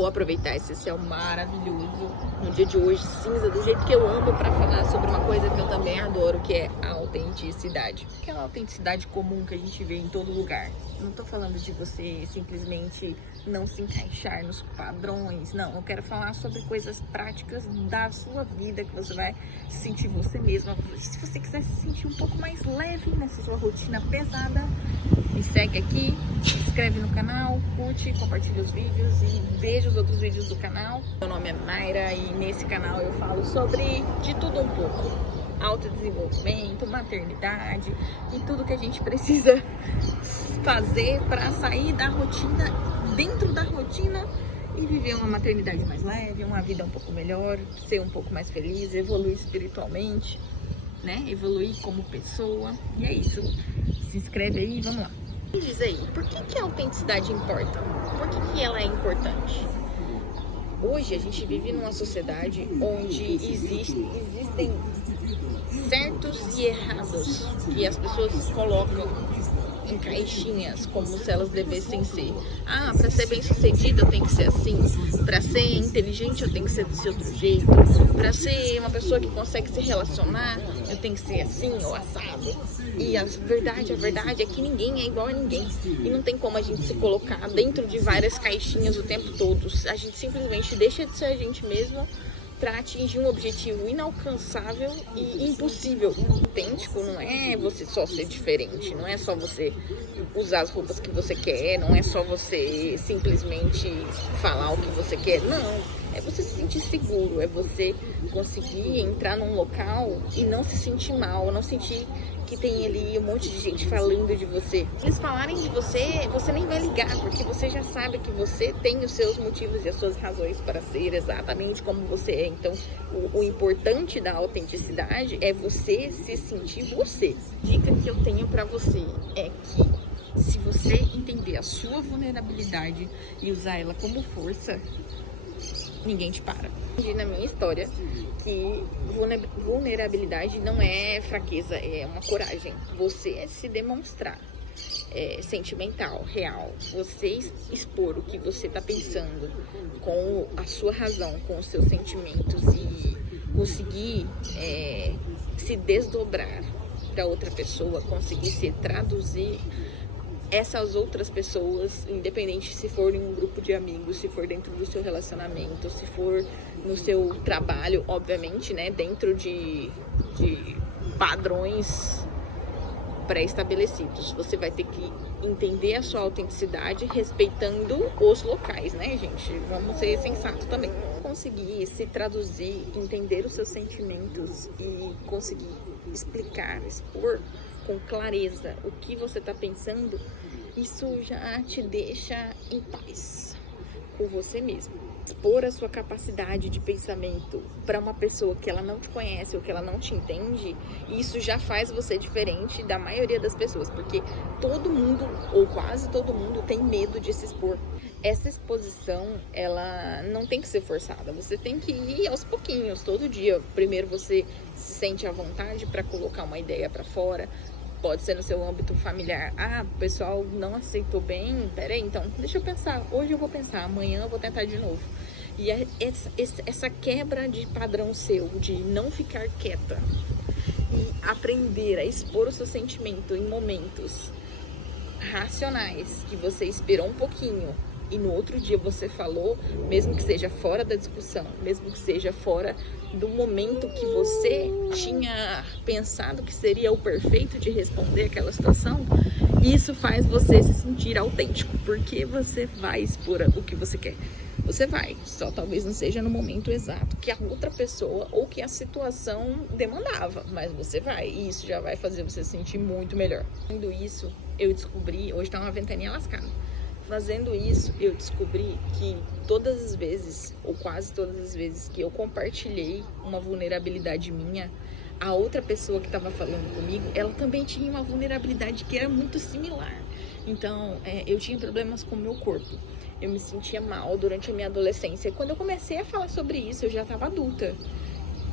vou aproveitar esse céu maravilhoso no dia de hoje, cinza, do jeito que eu amo, para falar sobre uma coisa que eu também adoro, que é a autenticidade. Aquela autenticidade comum que a gente vê em todo lugar. Não tô falando de você simplesmente não se encaixar nos padrões, não. Eu quero falar sobre coisas práticas da sua vida, que você vai se sentir você mesma. Se você quiser se sentir um pouco mais leve nessa sua rotina pesada, me segue aqui, se inscreve no canal, curte, compartilha os vídeos e veja os outros vídeos do canal. Meu nome é Mayra e nesse canal eu falo sobre de tudo um pouco. Autodesenvolvimento, maternidade e tudo que a gente precisa fazer para sair da rotina, dentro da rotina, e viver uma maternidade mais leve, uma vida um pouco melhor, ser um pouco mais feliz, evoluir espiritualmente, né? Evoluir como pessoa. E é isso. Se inscreve aí e vamos lá. Me diz aí, por que a autenticidade importa? Por que ela é importante? Hoje a gente vive numa sociedade onde existem certos e errados que as pessoas colocam em caixinhas como se elas devessem ser. Ah, para ser bem sucedida eu tenho que ser assim, para ser inteligente eu tenho que ser desse outro jeito, para ser uma pessoa que consegue se relacionar eu tenho que ser assim ou assado. E a verdade é que ninguém é igual a ninguém e não tem como a gente se colocar dentro de várias caixinhas o tempo todo. A gente simplesmente deixa de ser a gente mesmo para atingir um objetivo inalcançável e impossível. Autêntico não é você só ser diferente, não é só você usar as roupas que você quer, não é só você simplesmente falar o que você quer, não. É você se sentir seguro, é você conseguir entrar num local e não se sentir mal, não sentir que tem ali um monte de gente falando de você. Se eles falarem de você, você nem vai ligar, porque você já sabe que você tem os seus motivos e as suas razões para ser exatamente como você é. Então, o importante da autenticidade é você se sentir você. A dica que eu tenho para você é que se você entender a sua vulnerabilidade e usar ela como força, ninguém te para. Aprendi na minha história que vulnerabilidade não é fraqueza, é uma coragem. Você se demonstrar sentimental, real. Você expor o que você está pensando com a sua razão, com os seus sentimentos e conseguir se desdobrar para outra pessoa, conseguir se traduzir essas outras pessoas, independente se for em um grupo de amigos, se for dentro do seu relacionamento, se for no seu trabalho, obviamente, né, dentro de padrões pré-estabelecidos. Você vai ter que entender a sua autenticidade respeitando os locais, né, gente? Vamos ser sensatos também. Conseguir se traduzir, entender os seus sentimentos e conseguir explicar, expor com clareza o que você está pensando, isso já te deixa em paz com você mesmo. Expor a sua capacidade de pensamento para uma pessoa que ela não te conhece ou que ela não te entende, isso já faz você diferente da maioria das pessoas, porque todo mundo, ou quase todo mundo, tem medo de se expor. Essa exposição, ela não tem que ser forçada, você tem que ir aos pouquinhos, todo dia. Primeiro você se sente à vontade para colocar uma ideia para fora. Pode ser no seu âmbito familiar. Ah, o pessoal não aceitou bem, peraí, então deixa eu pensar. Hoje eu vou pensar, amanhã eu vou tentar de novo. E essa quebra de padrão seu, de não ficar quieta e aprender a expor o seu sentimento em momentos racionais, que você esperou um pouquinho e no outro dia você falou, mesmo que seja fora da discussão, mesmo que seja fora do momento que você tinha pensado que seria o perfeito de responder aquela situação, isso faz você se sentir autêntico, porque você vai expor o que você quer. Você vai, só talvez não seja no momento exato que a outra pessoa ou que a situação demandava, mas você vai, e isso já vai fazer você se sentir muito melhor. Fazendo isso, eu descobri, hoje tá uma ventaninha lascada, fazendo isso, eu descobri que todas as vezes, ou quase todas as vezes que eu compartilhei uma vulnerabilidade minha, a outra pessoa que estava falando comigo, ela também tinha uma vulnerabilidade que era muito similar. Então, eu tinha problemas com o meu corpo. Eu me sentia mal durante a minha adolescência. E quando eu comecei a falar sobre isso, eu já estava adulta.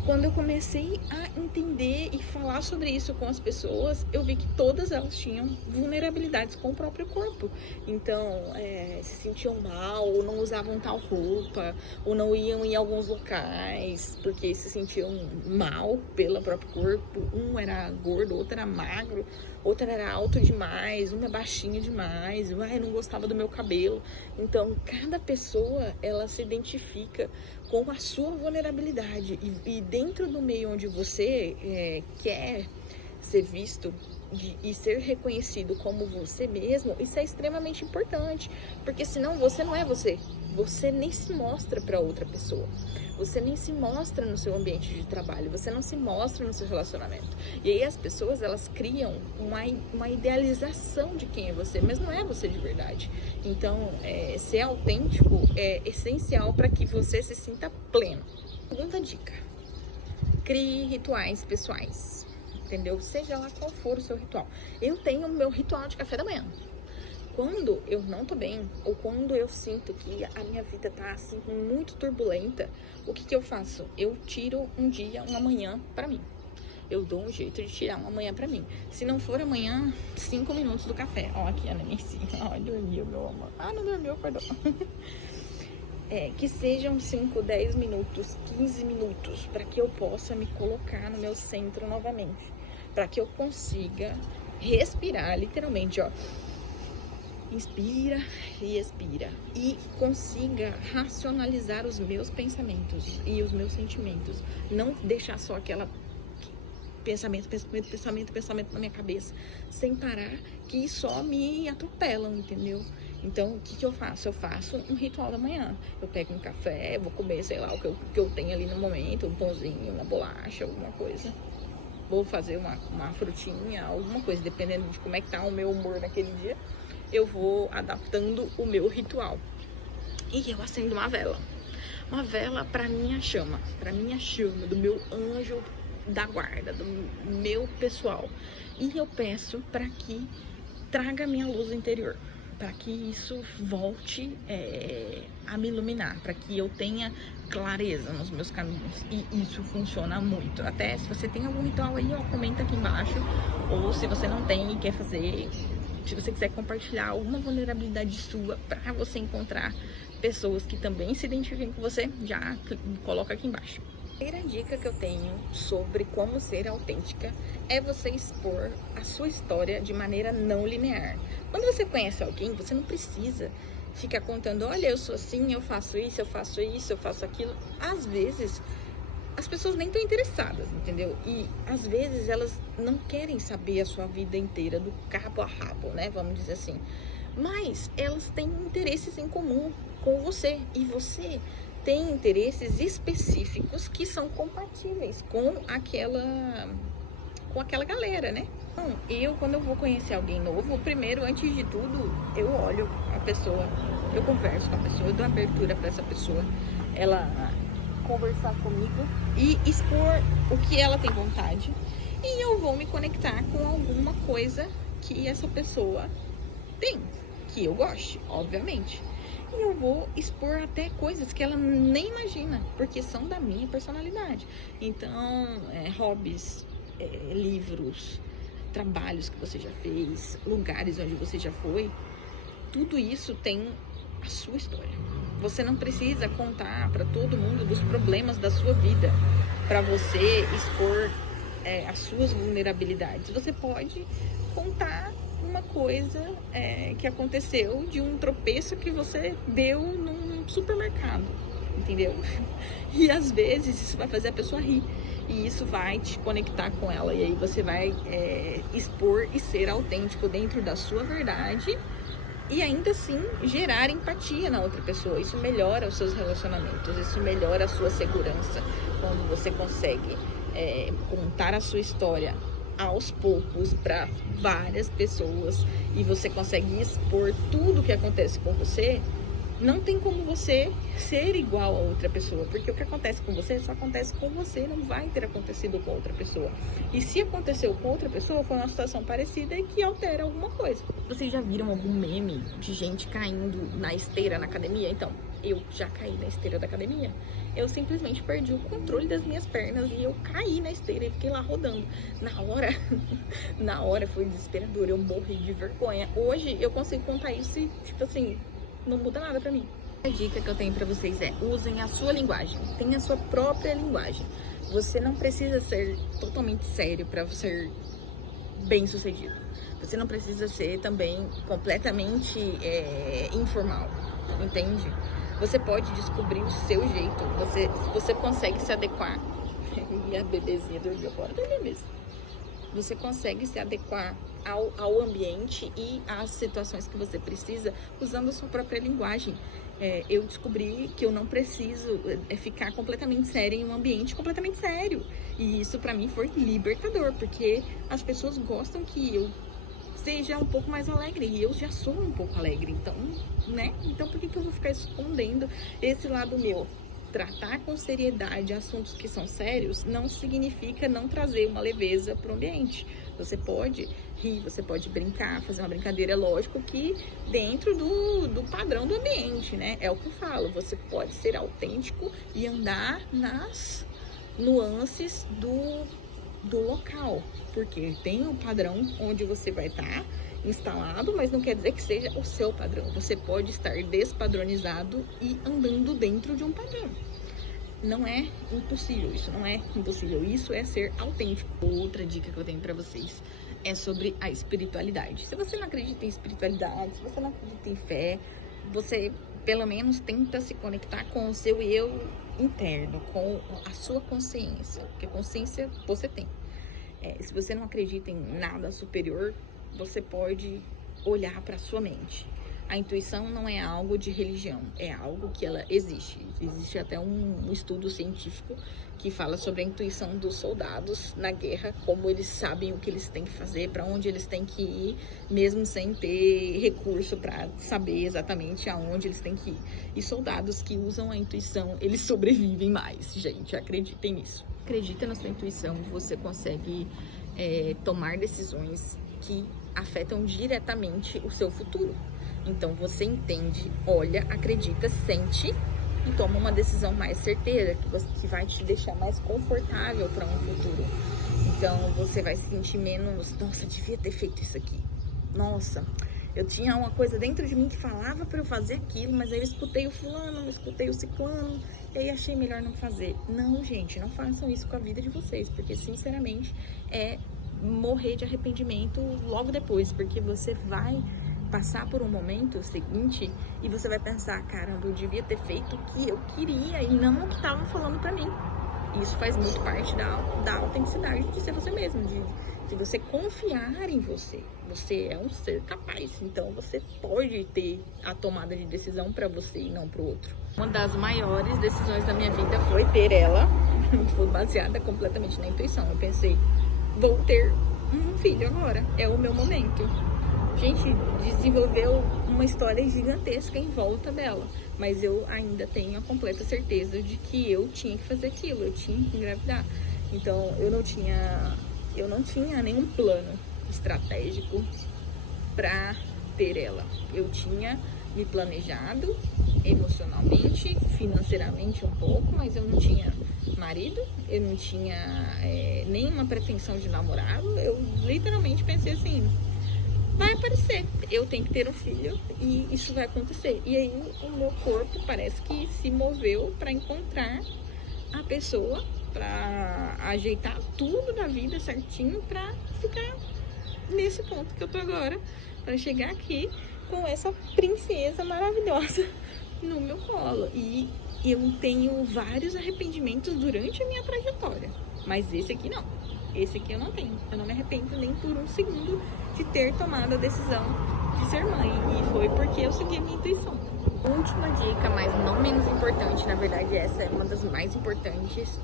quando eu comecei a entender e falar sobre isso com as pessoas, eu vi que todas elas tinham vulnerabilidades com o próprio corpo. Então, se sentiam mal, ou não usavam tal roupa, ou não iam em alguns locais, porque se sentiam mal pelo próprio corpo. Um era gordo, outro era magro, outro era alto demais, um é baixinho demais, não gostava do meu cabelo. Então, cada pessoa, ela se identifica com a sua vulnerabilidade, e dentro do meio onde você quer ser visto e ser reconhecido como você mesmo, isso é extremamente importante, porque senão você não é você. Você nem se mostra para outra pessoa, você nem se mostra no seu ambiente de trabalho, você não se mostra no seu relacionamento. E aí as pessoas, elas criam uma idealização de quem é você, mas não é você de verdade. Então, ser autêntico é essencial para que você se sinta pleno. Segunda dica: crie rituais pessoais, entendeu? Seja lá qual for o seu ritual. Eu tenho o meu ritual de café da manhã. Quando eu não tô bem, ou quando eu sinto que a minha vida tá assim muito turbulenta, o que eu faço? Eu tiro um dia, uma manhã pra mim. Eu dou um jeito de tirar uma manhã pra mim. Se não for amanhã, 5 minutos do café. Ó, aqui a Nancy. Ó, dormiu, meu amor. Ah, não dormiu, acordou. Que sejam 5, 10 minutos, 15 minutos, para que eu possa me colocar no meu centro novamente. Para que eu consiga respirar, literalmente, ó. Inspira e expira. E consiga racionalizar os meus pensamentos e os meus sentimentos. Não deixar só aquela pensamento na minha cabeça, sem parar, que só me atropelam, entendeu? Então, o que eu faço? Eu faço um ritual da manhã. Eu pego um café, vou comer, sei lá, o que eu tenho ali no momento, um pãozinho, uma bolacha, alguma coisa. Vou fazer uma frutinha, alguma coisa, dependendo de como é que tá o meu humor naquele dia. Eu vou adaptando o meu ritual. E eu acendo uma vela. Uma vela pra minha chama, do meu anjo da guarda, do meu pessoal. E eu peço para que traga a minha luz interior, para que isso volte a me iluminar, para que eu tenha clareza nos meus caminhos. E isso funciona muito. Até se você tem algum ritual aí, ó, comenta aqui embaixo. Ou se você não tem e quer fazer, se você quiser compartilhar alguma vulnerabilidade sua para você encontrar pessoas que também se identifiquem com você, já coloca aqui embaixo. A primeira dica que eu tenho sobre como ser autêntica é você expor a sua história de maneira não linear. Quando você conhece alguém, você não precisa ficar contando, olha, eu sou assim, eu faço isso, eu faço isso, eu faço aquilo. Às vezes, as pessoas nem estão interessadas, entendeu? E às vezes elas não querem saber a sua vida inteira, do cabo a rabo, né? Vamos dizer assim. Mas elas têm interesses em comum com você, e você tem interesses específicos que são compatíveis com aquela galera, né? Então, quando eu vou conhecer alguém novo, primeiro, antes de tudo, eu olho a pessoa, eu converso com a pessoa, eu dou abertura para essa pessoa, ela conversar comigo e expor o que ela tem vontade, e eu vou me conectar com alguma coisa que essa pessoa tem, que eu goste, obviamente. E eu vou expor até coisas que ela nem imagina, porque são da minha personalidade. Então, hobbies, livros, trabalhos que você já fez, lugares onde você já foi, tudo isso tem a sua história. Você não precisa contar para todo mundo dos problemas da sua vida para você expor as suas vulnerabilidades. Você pode contar uma coisa que aconteceu, de um tropeço que você deu num supermercado, entendeu? E às vezes isso vai fazer a pessoa rir, e isso vai te conectar com ela, e aí você vai expor e ser autêntico dentro da sua verdade, e ainda assim gerar empatia na outra pessoa. Isso melhora os seus relacionamentos, isso melhora a sua segurança, quando você consegue contar a sua história aos poucos para várias pessoas, e você consegue expor tudo que acontece com você. Não tem como você ser igual a outra pessoa, porque o que acontece com você só acontece com você, não vai ter acontecido com outra pessoa. E se aconteceu com outra pessoa, foi uma situação parecida e que altera alguma coisa. Vocês já viram algum meme de gente caindo na esteira na academia? Então, eu já caí na esteira da academia. Eu simplesmente perdi o controle das minhas pernas e eu caí na esteira e fiquei lá rodando. Na hora foi desesperador, eu morri de vergonha. Hoje eu consigo contar isso e, tipo assim, não muda nada pra mim. A dica que eu tenho pra vocês é: usem a sua linguagem, tenha a sua própria linguagem. Você não precisa ser totalmente sério pra ser bem sucedido. Você não precisa ser também completamente informal, entende? Você pode descobrir o seu jeito, você consegue se adequar. E a bebezinha dormiu agora, dormiu mesmo. Você consegue se adequar ao ambiente e às situações que você precisa usando a sua própria linguagem. Eu descobri que eu não preciso ficar completamente séria em um ambiente completamente sério. E isso pra mim foi libertador, porque as pessoas gostam que eu seja um pouco mais alegre, e eu já sou um pouco alegre, então, né? Então por que eu vou ficar escondendo esse lado meu? Tratar com seriedade assuntos que são sérios não significa não trazer uma leveza para o ambiente. Você pode rir, você pode brincar, fazer uma brincadeira, lógico que dentro do padrão do ambiente, né? É o que eu falo, você pode ser autêntico e andar nas nuances do local, porque tem um padrão onde você vai estar instalado, mas não quer dizer que seja o seu padrão. Você pode estar despadronizado e andando dentro de um padrão. Não é impossível, isso não é impossível, isso é ser autêntico. Outra dica que eu tenho pra vocês é sobre a espiritualidade. Se você não acredita em espiritualidade, se você não acredita em fé, você pelo menos tenta se conectar com o seu eu interno, com a sua consciência, porque consciência você tem. Se você não acredita em nada superior, você pode olhar para sua mente. A intuição não é algo de religião, é algo que ela existe. Existe até um estudo científico que fala sobre a intuição dos soldados na guerra, como eles sabem o que eles têm que fazer, para onde eles têm que ir, mesmo sem ter recurso para saber exatamente aonde eles têm que ir. E soldados que usam a intuição, eles sobrevivem mais, gente, acreditem nisso. Acredita na sua intuição, você consegue tomar decisões que afetam diretamente o seu futuro. Então você entende, olha, acredita, sente e toma uma decisão mais certeira, que vai te deixar mais confortável para um futuro. Então você vai se sentir menos, nossa, devia ter feito isso aqui. Nossa, eu tinha uma coisa dentro de mim que falava para eu fazer aquilo, mas aí eu escutei o fulano, eu escutei o ciclano, e aí achei melhor não fazer. Não, gente, não façam isso com a vida de vocês, porque sinceramente é morrer de arrependimento logo depois, porque você vai passar por um momento seguinte e você vai pensar, caramba, eu devia ter feito o que eu queria e não o que estavam falando pra mim. Isso faz muito parte da autenticidade de ser você mesmo, de você confiar em você. Você é um ser capaz, então você pode ter a tomada de decisão pra você e não pro outro. Uma das maiores decisões da minha vida foi ter ela, foi baseada completamente na intuição. Eu pensei, vou ter um filho agora, é o meu momento. Gente, desenvolveu uma história gigantesca em volta dela, mas eu ainda tenho a completa certeza de que eu tinha que fazer aquilo, eu tinha que engravidar. Então eu não tinha nenhum plano estratégico para ter ela. Eu tinha me planejado emocionalmente, financeiramente um pouco, mas eu não tinha marido, eu não tinha nenhuma pretensão de namorado. Eu literalmente pensei assim, vai aparecer, eu tenho que ter um filho e isso vai acontecer. E aí o meu corpo parece que se moveu para encontrar a pessoa, para ajeitar tudo da vida certinho, para ficar nesse ponto que eu tô agora, para chegar aqui com essa princesa maravilhosa no meu colo. E eu tenho vários arrependimentos durante a minha trajetória, mas esse aqui não. Esse aqui eu não tenho. Eu não me arrependo nem por um segundo de ter tomado a decisão de ser mãe. E foi porque eu segui a minha intuição. Última dica, mas não menos importante, na verdade essa é uma das mais importantes,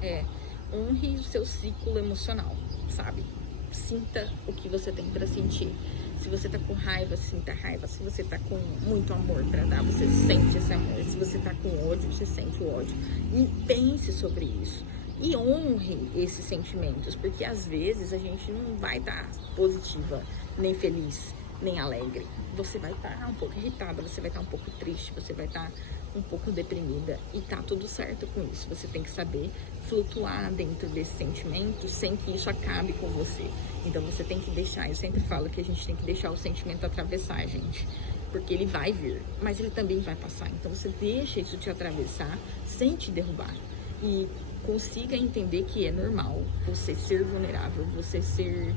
honre o seu ciclo emocional, sabe? Sinta o que você tem pra sentir. Se você tá com raiva, sinta raiva. Se você tá com muito amor pra dar, você sente esse amor. Se você tá com ódio, você sente o ódio. E pense sobre isso. E honre esses sentimentos, porque às vezes a gente não vai estar positiva, nem feliz, nem alegre. Você vai estar um pouco irritada, você vai estar um pouco triste, você vai estar um pouco deprimida e tá tudo certo com isso. Você tem que saber flutuar dentro desse sentimento sem que isso acabe com você. Então você tem que deixar, eu sempre falo que a gente tem que deixar o sentimento atravessar a gente, porque ele vai vir, mas ele também vai passar. Então você deixa isso te atravessar sem te derrubar e consiga entender que é normal você ser vulnerável, você ser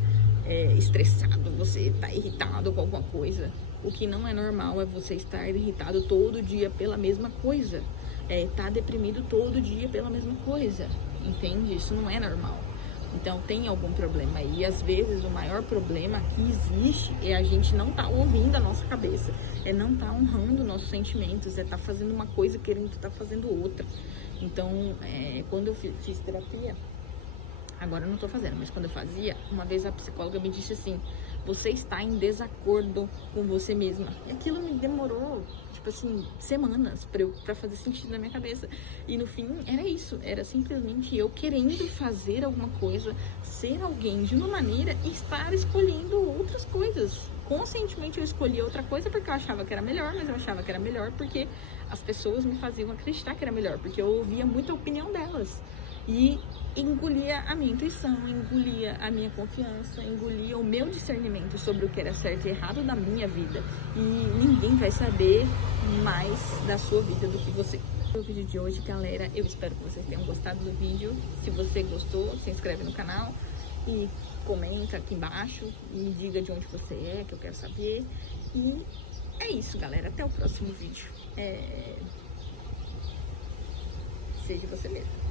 estressado, você tá irritado com alguma coisa. O que não é normal é você estar irritado todo dia pela mesma coisa, tá deprimido todo dia pela mesma coisa, entende? Isso não é normal. Então tem algum problema aí. E às vezes o maior problema que existe é a gente não tá ouvindo a nossa cabeça, não tá honrando nossos sentimentos, tá fazendo uma coisa querendo tá fazendo outra. Então, quando eu fiz terapia, agora eu não tô fazendo, mas quando eu fazia, uma vez a psicóloga me disse assim: você está em desacordo com você mesma. E aquilo me demorou, tipo assim, semanas pra fazer sentido na minha cabeça. E no fim, era isso. Era simplesmente eu querendo fazer alguma coisa, ser alguém de uma maneira e estar escolhendo outras coisas. Conscientemente eu escolhi outra coisa porque eu achava que era melhor, mas eu achava que era melhor porque as pessoas me faziam acreditar que era melhor, porque eu ouvia muita opinião delas. E engolia a minha intuição, engolia a minha confiança, engolia o meu discernimento sobre o que era certo e errado da minha vida. E ninguém vai saber mais da sua vida do que você. O vídeo de hoje, galera, eu espero que vocês tenham gostado do vídeo. Se você gostou, se inscreve no canal e comenta aqui embaixo, me diga de onde você é, que eu quero saber. E é isso, galera, até o próximo vídeo. Seja você mesmo.